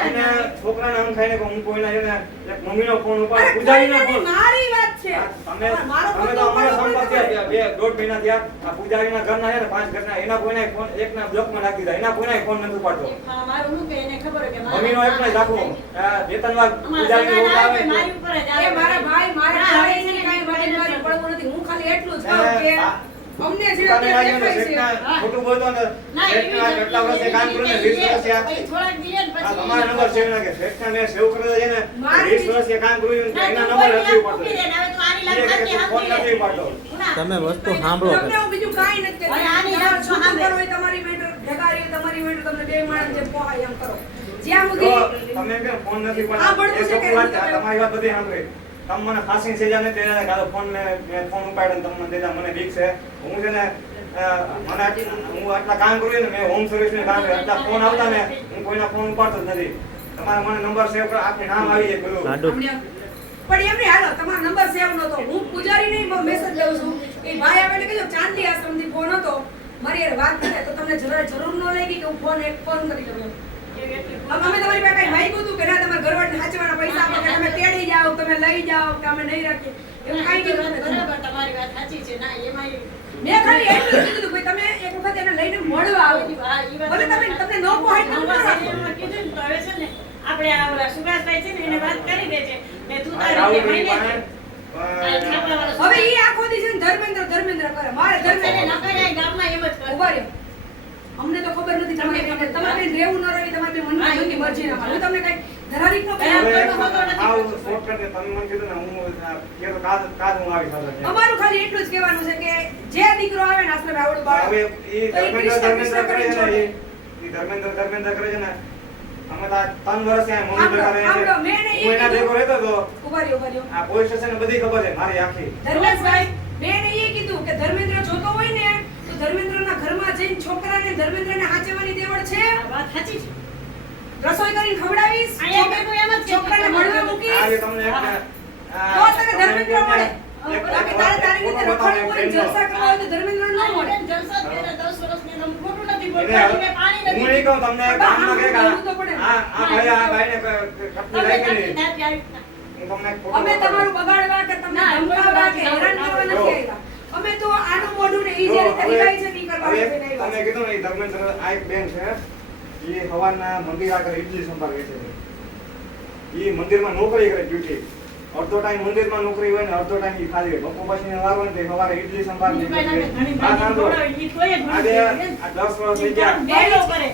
અને છોકરાને આમ ખાઈને કે હું કોઈના છે ને એક મમ્મીનો ફોન અરે ઉપાડો કોઈ પૂજારીનો નથી, ફોન મારી વાત છે તમે મારો ફોન તો અમારા ઉપાડો સંપર્ક પણ થયા 2.5 મહિના થયા આ પૂજારીના ઘરના છે ને 5 ઘરના એના કોઈના ફોન એકના બ્લોકમાં નાખી દીધા એના કોઈના ફોન નથી ઉપાડતો મારું શું કે એને ખબર હોય કે મારા મમ્મીનો એક જ રાખવો બે ત્રણ વાર પૂજારીનો ફોન આવે અમારા મારી ઉપર જ આવે. એ મારા ભાઈ મારા ના, ભાઈ હવે છે એને કાંઈ કાંઈ મારી પડવું નથી હું ખાલી એટલું જ કહું કે અમને જે દુકાને અત્યારે લાગ્યો ને દેખાય છે શેઠના ખોટું બોલતો ને ના, શેઠના એવી કેટલા વર્ષે કામ કર્યું ને 20 વર્ષ થયા. પછી થોડાક દિવસ પછી આ તમારા નંબર સેવ ના કે શેઠના મેં સેવ કરેલા છે ને મારી 20 વર્ષે કામ કર્યું ને ના, એના તું નંબર કોઈ નથી મૂકી દે ને, હવે તું આની લાગ ઉપાડતો ખાતી ફોન હાંકી નથી લે. ઉપાડતો ના, તમે વસ્તુ સાંભળો તમને હું બીજું કાંઈ નથી કહેતી. હવે આની તમારે વાત શું સાંભળે. કરવું હોય તમારી મેટર ભેગા રહી તમારી મેટર તમને બે માણસ જે પોહાય એમ કરો જ્યાં જો સુધી તમે કેમ ફોન નથી આ ઉપાડતા બધું એ છે કે ખોટી વાત છે. આ તમે- તમારી વાત બધી સાંભળી તમે મને ફાંસી સજા નથી દેતા કાં તો ફોન મેં ફોન ઉપાડ્યો ને તમે મને દેતા મને બીક છે હું છે ને હું આટલા કામ કર્યું ને મેં હોમ સર્વિસ ને કામ કર્યું આટલા ફોન આવતા ને હું કોઈના ફોન ઉપાડતો જ નથી તમારે મને નંબર સેવ કરો આપનું નામ આવી જાય પેલું લાડુ પણ એમ નહીં હાલો તમારો નંબર સેવ નતો હું પૂજારીને મેસેજ દઉં છું એ ભાઈ આવે એટલે કીધું ચાંદલી આશ્રમથી ફોન હતો મારી હારે વાત કરે તો તમને જરૂર ન લાગી કે હું ફોન કરી લઉં અમે તમારી પાસે કઈ માંગ્યું હતું કે ના તમારા ઘરવાળાને સાચવાના પૈસા આપો કે તમે તેડી જાઓ તમે લઈ જાઓ કે અમે નહીં રાખીએ એવું કાંઈ કીધું નથી. બરાબર, તમારી વાત સાચી છે. ના, એમાં મેં ખાલી એટલું જ કીધું ભાઈ તમે એક વખત એને લઈને મળવા આવો ભલે તમને ન પહોંચે તો ન રાખો. એમાં કીધું ને તો હવે છે ને આપણે આ ઓલા સુભાષભાઈ છે ને એને વાત કરી દે છે ને તું આ તારી રાહુલ રીતે ભાઈ મહિને પણ, હવે ઈ આખો દી છે ને ધર્મેન્દ્ર કરે મારે ધર્મેન્દ્ર નકર આ ગામમાં એમ જ કરે. ઉભા રહ્યો. અમને તો ખબર નથી તમારે કઈ રહેવું ન રહેવું તમારે મનની જોતી મરજી ના હું તમને કઈ ધરાવી ન બરાબર. કરું. આવું શોર્ટકટ કે તમે મને કીધું ને હું કે તો કાદ હું આવી સાથે અમારું ખાલી એટલું જ કહેવાનું છે કે જે દીકરો આવે ને આશ્રમે આવડું બાળક હવે ઈ તો ઈ ધર્મેન્દ્ર કૃષ્ણ કરે છે ને કરીને ઈ ધર્મેન્દ્ર કરે છે ને અમે તો આ 3 વર્ષ ત્યાં મમ્મી બેઠા આમળો, રહે મેં નહીં હું એના ભેગો રહેતો હતો ઉભા રહ્યો. આ પોલીસ સ્ટેશન બધી ખબર છે મારી આખી ધર્મેશભાઈ બેન એ કીધું કે ધર્મેન્દ્ર જોતો હોય ને તો ધર્મેન્દ્રના ઘરમાં જઈને છોકરાને ધર્મેન્દ્રને હાચવવાની તેવડ છે. આ વાત સાચી છે. રસોઈ કરીને ખવડાવીશ અહીંયા બેઠું એમ જ છે. છોકરાને ભણવા મૂકીશ આજે તમને એક તો તને ધર્મેન્દ્ર મળે. બાકી તારી રીતે રખડવું હોય જલસા કરવા હોય તો ધર્મેન્દ્ર ન આ મળે. બેન જલસા જ કરે, 10 વર્ષની તમે ખોટું નથી એને બોલતા. તમે પાણી હું નથી નહીં કહું તમને કામમાં કે બોલવું તો પડે. આ ભાઈને કપડી તમે લઈ નથી ગઈ નાખી આવી. હું તમને ખોટું અમે કહું. તમારું બગાડવા કે તમને ના, ધમકાવવા કે હેરાન કરવા નથી આવ્યા. અમે તો આનું મોઢું ને ઈ જે રીતે રિવાય છે ને ઈ કરવા હવે માટે આવ્યા. તમે કીધું ને ઈ ધર્મેન્દ્ર આ એક બેન છે ઈ સવારના મંદિર આગળ ઇડલી સંભાળ વેચે છે ઈ મંદિરમાં નોકરી કરે ડ્યુટી અડધો ટાઈમ મંદિરમાં નોકરી હોય ને અડધો ટાઈમ ઈ ખાલી હોય બપોર પછી વાર હોય ને તે સવારે ઇડલી સંભાળ ઈ ભાઈ નામે ઘણી આ બધી સાંભળો. દોડાવી, ઈ તોય ઘણું આજે છે. આ 10 વર્ષ થઈ ગયા બેલો કરે.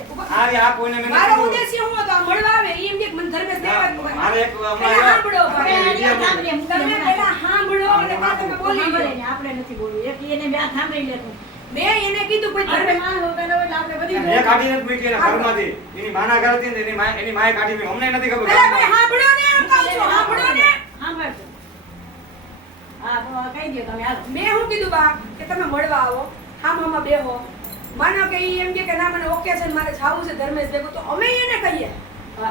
આ કોઈને મેં મારો કીધું ઉદ્દેશ્ય હું હતો આ મળવા આવે ઈ એમ કે મને ધર્મેશ દેવા જ મારે એક પહેલા સાંભળો આપણે ભાઈ. આ સાંભળીએ, તમે પહેલા સાંભળો અને પાછો તમે બોલી સાંભળે ગયો. ને, આપણે નથી બોલવું. એક એને બે હાથ સાંભળી લેતું. મેં એને કીધું ભાઈ આપણે ધર્મેશ માન વગર હોય એટલે આપણે બધી મેં કાઢીને જ મૂકી એના ઘરમાંથી એની માના ઘર હતી ને એની માએ કાઢી મૂકી. અમને નથી ખબર પહેલા ભાઈ સાંભળો ને એમ કહું છું સાંભળો ને. સાંભળજો. હા, તો કહી દ્યો તમે હાલો. મેં શું કીધું બા કે તમે મળવા આવો હામાં બેહો માનો કે ઈ એમ કે ના મને ઓકે છે ને મારે જાવું છે ધર્મેશ ભેગું તો અમે એને કહીએ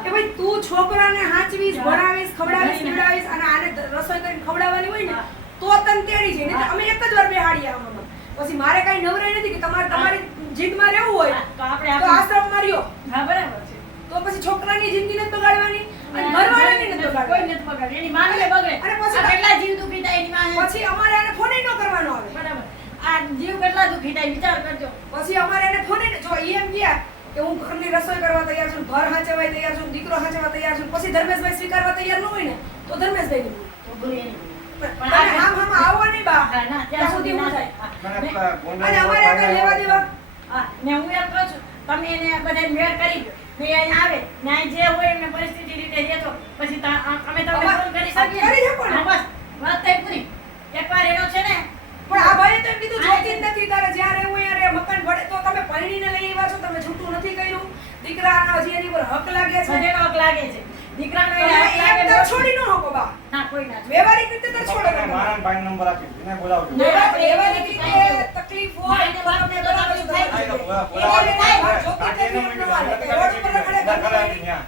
કે ભાઈ તું છોકરાને હાંચવીશ ભણાવીશ ખવડાવીશ પીવડાવીશ અને આને રસોઈ કરીને ખવડાવવાની હોય ને તો તને તેડી છે નહીં તો અમે એક જ વાર બેહાડીએ આમાં પછી મારે કઈ નવરાઈ નથી કે તમારે તમારી જીદમાં રહેવું હોય તો આપણે તો આશ્રમમાં રહ્યો હા, બરાબર છે. તો પછી છોકરાની જિંદગી નથી બગાડવાની અને ઘરવાળાની નથી કોઈ બગાડવાની નથી બગાડે. એની માને બગડે. અને પછી આ કેટલા જીવ દુખી થાય એની માને. પછી અમારે એને ફોન ન કરવાનો આવે બરાબર. આ જીવ કેટલા દુખી થાય વિચાર કરજો. પછી અમારે એને ફોન જો ઈ એમ ગયા કે હું ઘરની રસોઈ કરવા તૈયાર છું ઘર હાંચવાય તૈયાર છું દીકરો હાંચવા તૈયાર છું પછી ધર્મેશભાઈ સ્વીકારવા તૈયાર ન હોય ને તો ધર્મેશભાઈ તો ભૂલી એની. પણ આમ આવો નહીં બા હા, ના, ત્યાં સુધી હું ના થાય થાય. મને હા, ગોંડલ અને અમારે આગળ લેવા દેવા હા, ને હું એમ કહું છું, તમે એને બધાને મેળ કરી દો. ને અહીંયા આવે, ને અહીં જે હોય એમને પરિસ્થિતિ રીતે રહેતો. પછી અમે તમને ફોન કરી શકીએ. કરી શકો ને. હા, બસ. વાત થઈ પૂરી. એકવાર એનો છે ને, પણ આ ભાઈએ તો એમ કીધું જોતી જ નથી તારે જ્યાં રહેવું ત્યાં રહે મકાન ભળે તો તમે પરણીને લઈ આવ્યા છો તમે છૂટું નથી કર્યું દીકરાનો હજી એની પર હક લાગે છે બધાનો હક લાગે છે. દીકરાનો તમે એને હક લાગે એમ તો છોડી ન શકો બા ના, કોઈ ના છોડે. વ્યવહારિક રીતે તો છોડો તમને મારા ભાઈ નંબર આપી એને બોલાવજો વ્યવહારિક રીતે તકલીફ હોય ભાઈને બાપને તો તકલીફ થાય જ. બોલાવજો. જોતી જ નથી, એમ ન હાલે. રોડ ઉપર રખડે ના ઘરમાં કરાવી ત્યાં.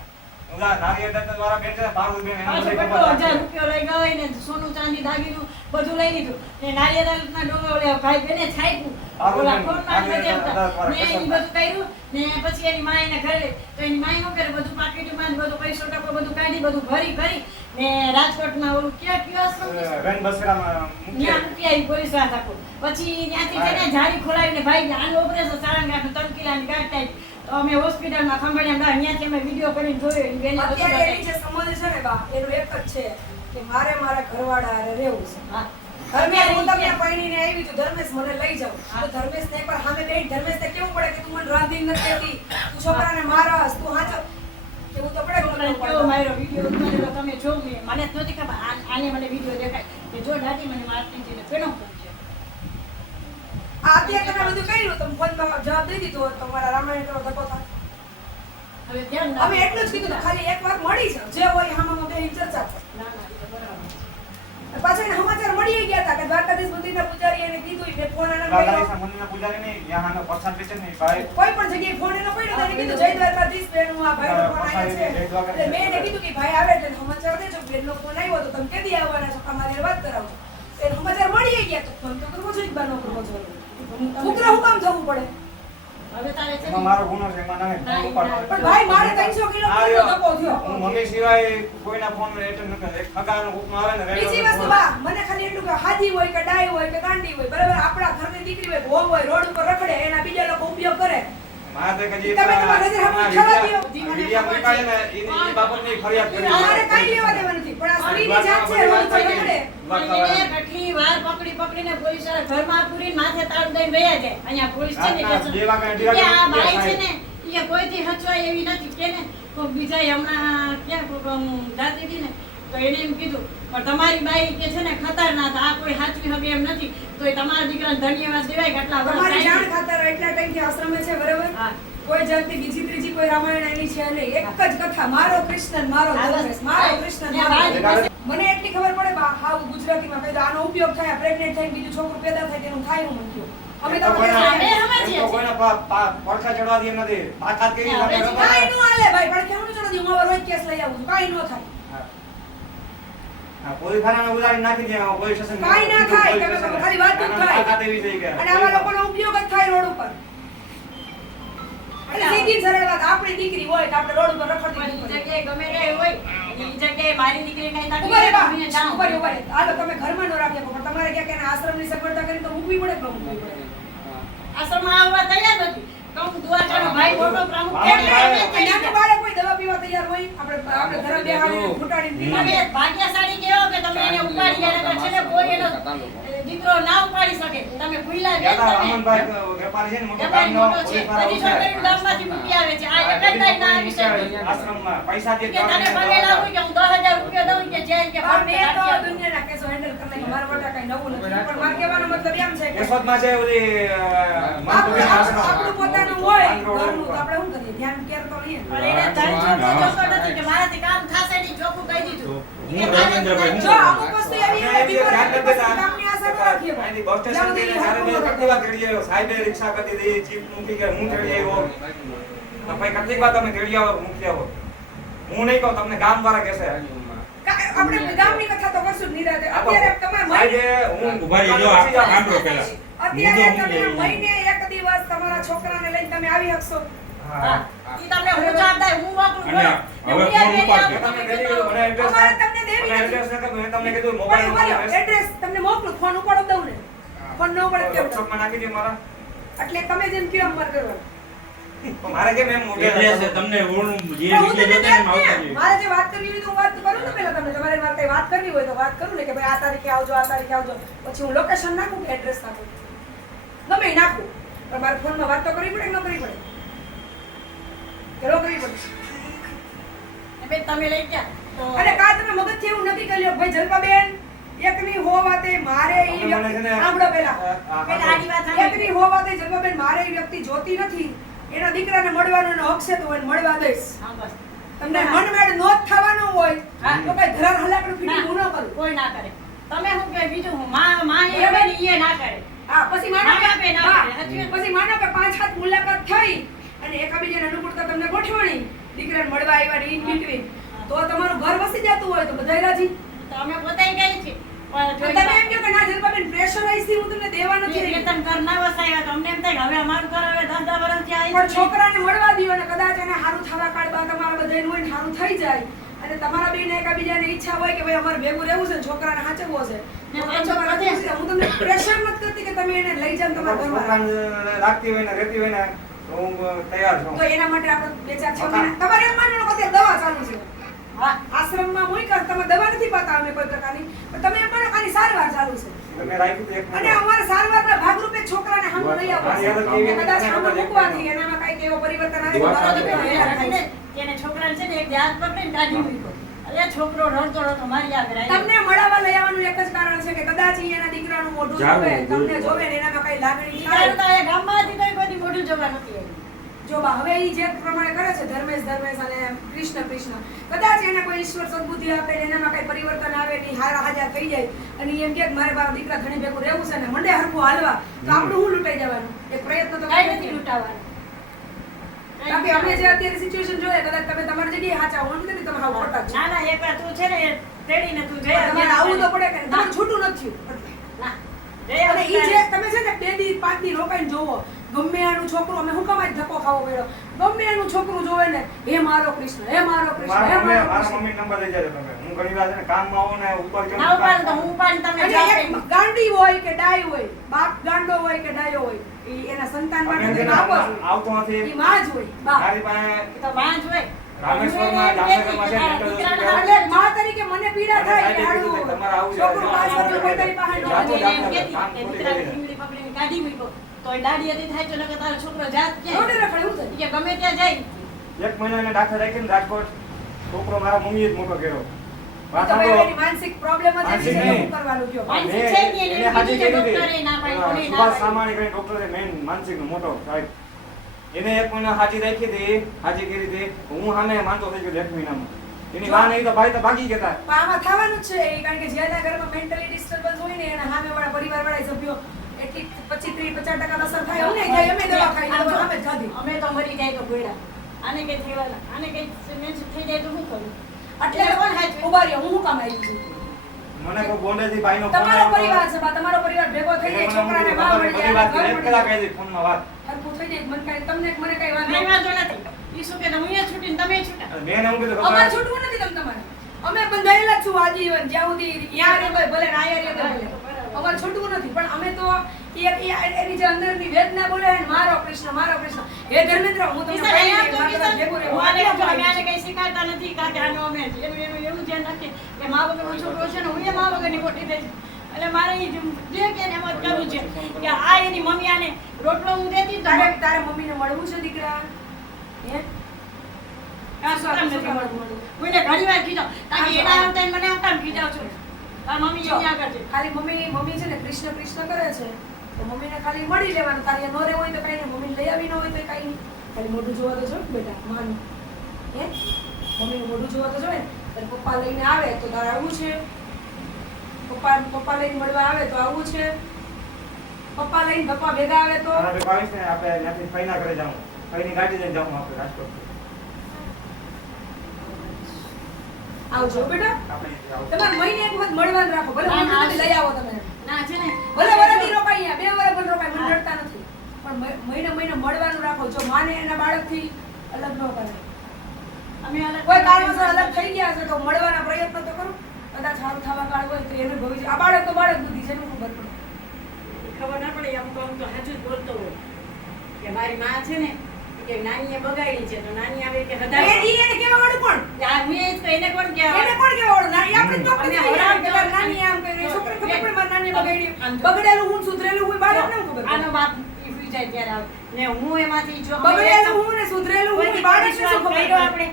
ઓલા નારિયેળ દત્ત વાળા બેન છે ને, પારુલ બેન, એને પાછો બધી કેટલો ખબર 1000 હતી. રૂપિયો લઈ ગયો ને સોનું ચાંદી દાગીનું બધું લઈ લીધું ને નારિયેળના ડોંગર ઓલા ભાઈ બેને છાપ્યું ઓલા ફોનમાં જ બતાવતા. ને ઈ બધું કર્યું ને પછી એની માં એને ઘરે તો એની માં શું કરે બધું પાકીટમાં બધું પૈસો ટકો બધું કાઢી બધું ભરી કરી ને રાજકોટમાં ઓલું ક્યાં કયો આશ્રમ છે? બેન બસરામાં મૂકી ત્યાં મૂકી આવી પોલીસ વાળા આખું. પછી ત્યાંથી છે ને જાળી ખોલાવીને ભાઈ આનું ઓપરેશન સારંગાનું 3 કિલોની ગાંઠ થાય તો અમે હોસ્પિટલમાં ખંભાળિયા ત્યાંથી અમે વિડીયો કરીને જોયો એની બેને બધું અત્યારે એની બતાવ્યું. જે સમજ છે ને બા એનું એક જ છે કે મારે મારા ઘરવાળા હારે રહેવું છે હા. ધર્મેશ હું તમને પરણીને આવી છું ધર્મેશ મને લઈ જાવ તો ધર્મેશને એકવાર સામે બેઠ ધર્મેશને કેવું પડે કે તું મને રાંધી નથી દેતી તું છોકરાને મારસ તું હાચો કેવું તો પડે કે મને કેવો પડે. મારો વિડીયો ઉતારેલો તમે જોવો ને. મને જ નહોતી ખબર આને મને વિડીયો દેખાય કે જો દાદી મને મારતી હતી ને કેનો ફોન છે. આ અત્યારે તમે બધું કર્યું તમે ફોનમાં જવાબ દઈ દીધો હોત તો મારા રામાયણ કરો ધક્કો થાય હવે ધ્યાન અમે એટલું જ કીધું ખાલી એકવાર મળી જાવ જે હોય હામાં બે ચર્ચા કરો. ના ના એ તો બરાબર છે. પાછા એને સમાચાર મળી ગયા હતા કે દ્વારકાધીશ મંદિરના પૂજારી એને કીધું મેં ફોન આને કર્યો દ્વારકાધીશના મંદિરના પૂજારી નહીં, ત્યાં આનો પ્રસાદ વેચે ને એ ભાઈ કોઈ પણ જગ્યાએ ફોન એનો પડ્યો તો એને કીધું જય દ્વારકાધીશ બેન હું આ ભાઈનો ફોન આવ્યો છે જય દ્વારકાધીશ. એટલે મેં એને કીધું કે ભાઈ આવે એટલે સમાચાર દેજો બેનનો ફોન આવ્યો તો તમે કેદી આવવાના છો તમારી વાત કરાવો એને સમાચાર મળી ગયા તો ફોન તો કરવો જોઈએ બાનો કરવો જોઈએ ઉગ્ર હું કામ થવું પડે હવે તારે છે એમાં ને મારો ગુનો છે, એમાં નહીં. ના, ઉપાડવાનો. પણ ભાઈ મારે 300 કિલો આવ્યો. ધક્કો થયો. હું મમ્મી સિવાય કોઈના ફોન એટેન્ડ ન કરે. ખગાનો કોકનો આવે ને બીજી વસ્તુ બા મને ખાલી એટલું કે હાજી હોય કે ડાય હોય કે ગાંડી હોય બરાબર આપણા ઘરની દીકરી હોય ભોગ હોય રોડ ઉપર રખડે એના બીજા લોકો ઉપયોગ કરે મારે તો કદી તમે તમારા નજર સામે થવા દ્યો. વિડિયા મૂકાય ને એની બાબતની ફરિયાદ કરી. અમારે કઈ લેવા દેવા નથી પણ આ સ્ત્રીની જાત છે રોડ ઉપર રખડે પણ એને કેટલી વાર પકડીને પોલીસ વાળા ઘરમાં પૂરીને માથે તાળું દઈને વયા જાય. અહીંયા પોલીસ છે ને આ બે વાગ્યા કે આ બાઈ છે ને એ કોઈથી હચવાય એવી નથી કે ને કોઈક બીજાએ હમણાં ક્યાં કોઈક જાતી હતી ને તો એને એમ કીધું પણ તમારી બાઈ કે છે ને ખતરનાક આ કોઈ સાચવી શકે એમ નથી તો એ તમારા દીકરાને ધન્યવાદ દેવાય કે આટલા વર્ષ તમારી જાણ સાચવી. ખાતર એટલા ટાઈમથી આશ્રમે છે બરાબર હા. કોઈ જાતની બીજી ત્રીજી કોઈ રામાયણ એની છે નહીં એક જ કથા મારો કૃષ્ણ મારો હા, બસ. ધર્મેશ મારો કૃષ્ણ ને મારો બાઈ ધર્મેશ. મને એટલી ખબર પડે બા હાવ ગુજરાતીમાં કહી દો આનો ઉપયોગ થાય પ્રેગ્નેન્ટ થઈને બીજું છોકરું પેદા થાય તેનું થાય હું મન અમે તો કોઈના- પડખા ચડવા દે એમ નથી. તાકાત કેવી હવે લાગે ખબર? કાઈ નો હાલે ભાઈ પણ કેવું ચડો હું હવે રોજ કેસ લઈ આવું છું કાઈ નો થાય હા, પોલીસ ખાનાને ઉડાડી નાખી દે, પોલીસ સ્ટેશન કાઈ ના થાય તમે ખાલી વાત જ થાય તાકાત એવી થઈ કે અને આવા લોકોનો ઉપયોગ જ થાય રોડ ઉપર એટલે સીધી સરળ વાત આપણી દીકરી હોય તો આપણે રોડ ઉપર રખડતી પણ નહીં ઈ જગ્યાએ ગમે તે હોય ઈ જગ્યાએ મારી દીકરી કઈ તાકી ઉભા રે બા, તમે જાઓ. ઉભા રે, ઉભા રે. હાલો તમે ઘરમાં ન રાખી શકો, પણ તમારે ક્યાંક એના આશ્રમની સગવડતા કરી તો મૂકવી પડે કે ન મૂકવી પડે? આશ્રમમાં આવવા તૈયાર નથી કહું દ્વારકાનો ભાઈ મોટો પ્રમુખ હા, કેમ હા, એને અને નાનું બાળક કોઈ દવા પીવા તૈયાર હોય આપણે ઘરે બેહાડીને ફૂટાડીને પી તમે લઈએ. ભાગ્યશાળી કેવો કે તમે એને ઉપાડી ગયા નકર છે ને કોઈ એનો દીકરો ના ઉપાડી શકે તમે ભૂલા યાદ ગયા આવે, તમે અમનભાઈ વેપારી છે ને, મોટો વેપારી ગામનો, મોટો છે પોલીસ વાળો બધી છે. છોકરીઓ ગામમાંથી મૂકી આવે છે આ એક જ ટાઈમ ના આવી શકે આશ્રમમાં પૈસા દે કે તને પગે લાગુ કે હું 10,000 રૂપિયા દઉં કે જાય કે પણ મેં તો ભાગ દુનિયાના કેસો હેન્ડલ કરી નાખ્યા. મારા માટે કાંઈ નવું નથી. પણ મારો કહેવાનો મતલબ એમ છે કે કેશોદમાં છે ઓલી આપણું પોતાનું હોય ઘરનું તો આપણે શું કરીએ? ધ્યાન કેર તો લઈએ ને. પણ એને ધન ચોખ્ખો નથી કે મારાથી કામ થશે નહીં ચોખ્ખું કહી દીધું હું રવિન્દ્રભાઈ, જો અમુક વસ્તુ એવી હોય બીમાર હોય તો પછી કામની આશા ન રાખીએ. અહીંથી બસ સ્ટેશન થી સારે બે કેટલી વાર તેડી આવ્યો. સાહેબે રિક્ષા કરી દીધી, જીપ મૂકી કે હું તેડી આવ્યો. તો ભાઈ કેટલીક વાર તમે તેડી આવો, મૂકી આવો. હું નહીં કહું, તમને ગામ દ્વારા કહેશે. આપણે ગામની કથા તો કરશું જ નિરાંતે. અત્યારે તમે સાહેબે હું ઉભા રહી જાઓ, પછી જાઉં. સાંભળો પહેલા. અત્યારે હું તમે તો હું મહિને એક દિવસ તમારા છોકરાને લઈને તમે આવી શકશો. હા. ઈ તમને હું જવાબદાર હું વાપરું અને હવે ફોન ઉપાડજો. તમે કહી દીધું, મને એડ્રેસ અમારે તમને દેવી મને નથી. એડ્રેસ નકર મેં તમને કીધું પણ મોબાઈલ ઉભા રહ્યો, નંબર એડ્રેસ તમને મોકલું, ફોન ઉપાડો દઉં ને. ફોન ન ઉપાડે કેમ? WhatsApp માં નાખી દે મારા. એટલે તમે જેમ કહો એમ મારે કરવાનું. પણ મારે કેમ એમ મોઢે એડ્રેસ તમને હું જે પણ હું વિડીયો તમને જોતા કહું ને ને, મારે જે વાત કરવી હોય તો હું વાત કરું ને પહેલા તમને. તમારે મારે કઈ વાત કરવી હોય તો વાત કરું ને કે ભાઈ આ તારીખે આવજો, આ તારીખે આવજો. પછી હું લોકેશન નાખું કે એડ્રેસ નાખું, ગમે એ નાખું. પણ મારે ફોનમાં વાત તો કરવી પડે કે ન કરવી પડે? કે ન કરવી પડે? બેન તમે લઈ ગયા તો અને કા તમે મગજથી એવું નથી કર્યું ભાઈ જલપાબેન એકની હો વાતે મારે ઈ મને છે વ્યક્તિ ને- સાંભળો પહેલા. પેલા આડી વાત સાંભળો. એકની હો વાતે જલપાબેન મારે ઈ વ્યક્તિ જોતી નથી. એના દીકરાને મળવાનો એનો હક છે તો હું એને મળવા દઈશ. હા બસ તમને મનમેળ નો જ થવાનો હોય હા. તો કઈ ધરાર હલાકડું ફીટી હું ન કરું. કોઈ ના કરે તમે શું કે બીજું હું માં એ હવે ઈ ના કરે હા પછી માનો હા, બાપે ના હા, કરે, સાચી વાત. પછી માનો કે 5-7 મુલાકાત થઈ અને એકાબીજાને અનુકૂળતા તમને ગોઠવણી દીકરાને મળવા આવ્યા ને ઇન બિટવીન તો તમારું ઘર વસી જતું હોય તો બધાય રાજી. તો અમે પોતાય ગઈ છે પણ અને તમે એમ કહો કે ના જલપાબેન પ્રેશરાઇઝ થી હું તમને દેવા નથી આવી. વેતન કરના વસાવ્યા તો અમને એમ થાય કે હવે અમારું ઘર હવે 10 વર્ષથી આવી પણ છોકરાને મળવા દ્યો અને કદાચ એને સારું થવા કાઢવા તમારા બધાયનું હોય ને સારું થઈ જાય અને તમારા બેને એકાબીજાને ઈચ્છા હોય કે ભાઈ અમારે ભેગું રહેવું છે ને છોકરાને સાચવવો છે ને તો પાછો તમારે બધે- રાજી છે. હું તમને પ્રેશર નથી કરતી કે તમે એને લઈ જાઓ ને તમારા ઘરમાં છોકરાને રાખતી હોય ને રહેતી હોય ને તો હું તૈયાર છું. તો એના માટે આપણે 2-4-6 મહિના તમારે એમ માનવાનું કે અત્યારે દવા ચાલુ છે હા આશ્રમમાં મૂક્યા તમે દવા નથી પાતા અમે કોઈ પ્રકારની પણ તમે એમ માનો કે આની સારવાર ચાલુ છે તમે રાખ્યું તો એક અને મિનિટ. અમારા સારવારના ભાગરૂપે છોકરાને સામું લઈ આવો મારી હાલત કેવી કે કદાચ હતી? સામું મૂકવાથી એનામાં કાંઈક એવો પરિવર્તન આવે તો વાત મારો સાચી. દીકરો હેરાન થાય છે. તેને છોકરાને છે ને એક હાથ પકડીને કાઢી મૂક્યો અરે છોકરો રડતો રડતો મારી આગળ આવ્યો. તમને મળવા લઈ આવવાનું એક જ કારણ છે કે કદાચ ઈ એના દીકરાનું મોઢું જાગવું, જોવે તમને જોવું. જોવે ને એનામાં કઈ લાગણી દીકરાનું તો થાય એ ગામમાં હતી તોય બધી મોઢું જોવા નથી આવી. જો બા હવે ઈ જે પ્રમાણે કરે છે ધર્મેશ અને કૃષ્ણ કદાચ એને કોઈ ઈશ્વર સદબુદ્ધિ આપે ને એનામાં કઈ પરિવર્તન આવે ને ઈ હારા હાજર થઈ જાય અને ઈ એમ કે મારે મારા દીકરા ધણી ભેગું રહેવું છે ને મંડે હરખું હાલવા તો આપણું હું લૂંટાઈ જવાનું એક પ્રયત્ન તો કાંઈ નથી લૂંટાવાનું. બાકી અમે જે અત્યારે સિચ્યુએશન જોઈએ કદાચ તમે તમારી જગ્યાએ સાચા હો નથી તમે હાવ ખોટા જ છો. ના ના એકવાર તું છે ને એ તેડીને તું જઈ તમારે આવવું તો પડે કે નહીં? તમારે છૂટું નથી થયું. ના અને ઈ જે તમે છે ને 2 દી 5 દી રોકાઈને જોવો ગમે આનું છોકરું અમે હું કમાય ધક્કો ખાવો પડ્યો ગમે આનું છોકરું જોવે ને હે મારો કૃષ્ણ હે મારો કૃષ્ણ હે મારો મારા કૃષ્ણ મમ્મી નંબર લઈ જાય તમે હું ઘણી વાર છે ને કામમાં આવું ને ઉપર કેમ ના ઉપાડ તો હું ઉપાડી તમને એટલે જાવ એક ગાંડી હોય કે ડાય હોય બાપ ગાંડો હોય કે ડાયો હોય ઈ એના સંતાન માટે તો આપો જ હોય. આવતો નથી ઈ માં જ હોય બા મારી પાસે તો માં જ હોય રામેશ્વરમાં જામનગરમાં છે mental hospital. એટલે માં તરીકે મને પીડા થાય કે હાડું તમારે આવું છોકરું પાસ થતું કોઈ તારી પાસે ન જાતો હોય. જાતો. એમ કહેતી કે દીકરાને ઢીંગલી પકડીને કાઢી મૂક્યો તો એ દાડી હતી થાય તો નકર તારો છોકરો જાત રોડે ક્યાં રખડે હું થાય? કે ગમે ત્યાં જાય એક મહિનો એને દાખલ રાખીને રાજકોટ છોકરો મારા મમ્મીએ જ મોટો કર્યો વાત તો સાંભળો. એની માનસિક પ્રોબ્લેમ જ માનસિક છે નહીં. શું કરવાનું કયો માનસિક છે ને એને એને હાજી બીજું કરી ડોક્ટરે ના પાડી, કોઈને ના સુભાષ પાડી. સામાણી કરીને ડોક્ટરે મેઇન માનસિકનો મોટો સાહેબ એને એક મહિનો હાજી રાખી હતી હાજી કરી હતી હું સામે માનતો થઈ ગયો 1 મહિનામાં એની માં નહીં તો ભાઈ તો ભાગી ગયા પણ આમાં થવાનું જ છે ઈ કારણ કે જેના ઘરમાં મેન્ટલી ડિસ્ટર્બન્સ હોય ને એના સામેવાળા પરિવારવાળા સભ્યો એટલી 25-30-50% અસર થાય એવું નહીં થાય અમે દવા ખાઈ આમ તો જો, સામે જ ખાધી અમે તો મરી જાય તો ગોળા આને કઈ થયેલા આને કઈ મેચ થઈ જાય તો શું કરું એટલે કોણ હાચવે? ઉભા રહ્યો હું કામ આવી છું મને કોઈ બોન્ડેથી ભાઈનો ફોન તમારો આવ્યો. પરિવાર છે બા તમારો પરિવાર ભેગો થઈ જાય એને છોકરાને મને માં બધી મળી વાત જાય કરી, એક કલાક કહી દીધી ફોનમાં વાત હરખું થઈ જાય મને કાંઈ તમને મને કાંઈ વાત કઈ નહીં વાંધો નથી ઈ શું કે હું અહીંયા છૂટીને તમે છૂટા અને મેં એને હું કીધું અમારે ખબર છૂટવું નથી તમ તમારે અમે બંધાયેલા જ છું આજીવન જ્યાં સુધી યા રે ભાઈ ભલે ના યા રે ભલે અમારે છૂટવું નથી પણ અમે તો એની જે અંદરની વેદના બોલે છે ને મારો કૃષ્ણ હે ધર્મેન્દ્ર હું તમને કિશન, કહી અહીંયા દઈશ, તો મારે કિશન, તમારે ભેગું રહેવું. હું આને આટલા જો અમે ભાઈ આને કઈ શીખવાડતા નથી કારણ કે આનો અમે એનું એવું ધ્યાન રાખીએ કે મા વગરનો છોકરો છે ને હું એ મા વગરની મોટી થઈ છું. એટલે મારે ઈ જે કે એને એમ જ કરવું છે કે આ એની મમ્મી આને રોટલો હું દેતી તો તારે તારે મમ્મીને મળવું છે દીકરા હે આ શું કામ નથી મળતું? હું એને ઘણી વાર કીધો તાકી એના આવતા ને મને આવતા ને ખીજાવ છો તારી મમ્મી જો, અહીંયા આગળ છે ખાલી મમ્મી છે ને કૃષ્ણ કૃષ્ણ કરે છે તો મમ્મીને ખાલી મળી લેવાનું તારે નો રે હોય તો કઈ નહીં મમ્મીને લઈ આવી ન હોય તો કઈ નહીં ખાલી મોઢું જોવા તો જો બેટા માનું હે મમ્મીનું મોઢું જોવા તો જોઈએ ને તારે પપ્પા લઈને આવે તો તારે આવવું છે પપ્પા લઈને મળવા આવે તો આવવું છે પપ્પા લઈને પપ્પા ભેગા આવે તો મારા ભાઈ ને આપણે ત્યાંથી ફઈના ઘરે જાઉં ફઈની ગાડી લઈને જાઉં આપણે રાજકોટ આવજો બેટા આપણે આવું. તમારે મહિને એક વખત મળવાનું રાખો ભલે ના, ના, મમ્મીને લઈ આવો તમે ના છે ને ભલે વરદી રોકાઈ અહીંયા 2 વર્ષ પણ રોકાય મને ડરતા નથી પણ મહિને મળવાનું રાખો જો માને એના બાળકથી અલગ ન કરે અમે અલગ કોઈ કારણોસર અલગ થઈ ગયા છે તો મળવાના પ્રયત્ન તો કરો કદાચ સારું થવા કાળ હોય તો એનું ભવિષ્ય આ બાળક તો બાળક બુદ્ધિ છે એનું ખબર પડે ખબર ના પડે આમ તો સાચું જ બોલતો હોય કે મારી માં છે ને કે નાનીએ બગાડી છે તો નાની આવે કે એને હદાય એને કહેવા વાળું કોણ યાર હું એ જ તો એને કોણ કહેવાય? એને કોણ કહેવા વાળું નાની આપણે તો અમે આપણે હરામ કે તારી નાની આમ કરી છોકરી ખબર પડે મારી નાની બગાડી બગડેલું હું સુધરેલું હું બાળકને હું ખબર આનો પડે બાપ ઈ સુઈ જાય ત્યારે આવે ને હું એમાંથી જો બગડેલું હું ને સુધરેલું હું કોઈની બાળકને વિશ્વાસ શું ખબર કર્યો પડે આપણે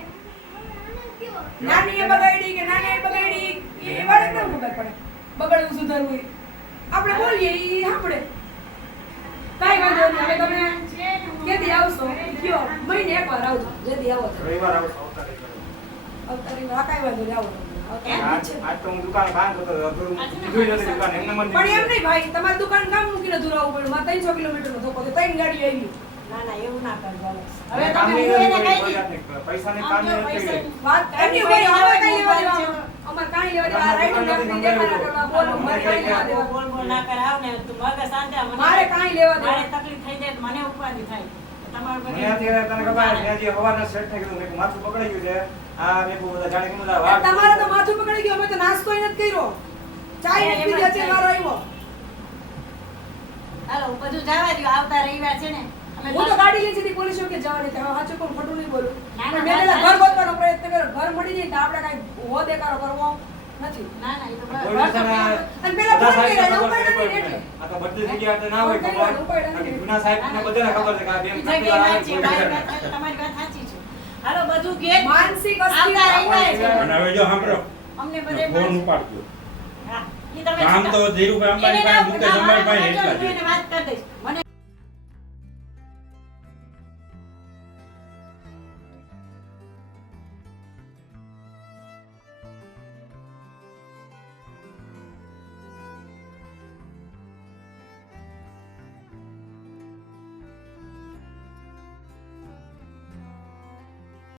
નાનીએ બગાડી કે નાનીએ બગાડી એ બાળકને શું ખબર પડે બગડવું સુધરવું આપણે બોલીએ ઈ સાંભળે કાંઈ વાંધો નહીં હવે તમે કેદી આવશો કયો મહિને એકવાર આવજો જેદી આવો તો. રવિવાર આવશે આવતા રવિવારે. અવતારી માં કાંઈ વાંધો નહીં આવો તમે. આવતા એમ? જ છે. આજ તો હું દુકાન કામ કરતો હતો અધૂરું કીધું જ નથી દુકાન એમને મન પણ એમ નહીં ભાઈ તમારી દુકાન કામ મૂકીને દૂર આવવું પડે મારે 300 કિલોમીટરનો ધક્કો છે 3 ગાડી આવી ના ના એવું ના કરજો હવે હવે કામ તમે નહીં હું એને કરી, કહી કોઈ દીધું જાતની પૈસાની આમ કામ જો નથી કરી. પૈસાની વાત એમની કોઈ ભાઈ અમારે આવે કાંઈ લેવા મોબાઈલ દેવા છે. અમારે કાંઈ લેવા દેવા રાઈટ નાખી દેવાના કરવા બોલું મારે કાંઈ લેવા દેવા બોલ બોલ ના કરાવ ને તું મગજ શાંત થા. મને મારે કાંઈ લેવા દેવા. મારે તકલીફ થઈ જાય તો મને ઉપાધિ થાય તમારું મને બધું અત્યારે તને ખબર છે, મેં જે હવારના સેટ થઈ ગયું મેં કીધું માથું પકડાઈ ગયું છે આ મેં કીધું બધા જાણે કે બધા વાળ તમારે તો માથું પકડી ગયું અમે તો નાસ્તો ય નથી કર્યો ચાય નથી પીધી અત્યારે મારો આવ્યો હાલો બધું જવા દો આવતા રવિવાર છે ને અમે હું તો ગાડી લઈ જતી પોલીસ કે જવા દે હવે સાચું કહું ખોટું નહીં બોલું ના, પણ ના, મેં પેલા ના, ઘર ગોતવાનો પ્રયત્ન કર્યો ઘર મળી જાય તો આપણે કાંઈ હો દેખાડો કરવો નથી ના ના એ તો કોઈ બરાબર. દિવસ એને અને પેલા બધા ફોન કર્યા, સાહેબને ઉપાડ્યા ખબર નહીં પડે. એટલે. આ તો બધી જગ્યાએ તો ના હોય ખબર. ઉપાડ્યા નહીં. બાકી જૂના સાહેબને બધાને ખબર છે કે આ બેન ઈ કેટલી જગ્યાએ વાર આવે, વાત છે, કોઈ મારી ખબર વાત તમારી વાત સાચી છે હાલો બધું ઘેર માનસિક આવતા અસ્થિરતા રવિવારે છે. અને હવે જો સાંભળો અમને બધે ફોન ઉપાડજો હા ઈ તમે કામ તો ધીરુભાઈ અંબાણી પાસે મુકેશ અંબાણી પાસે એટલા જ એને વાત કરી દઈશ મને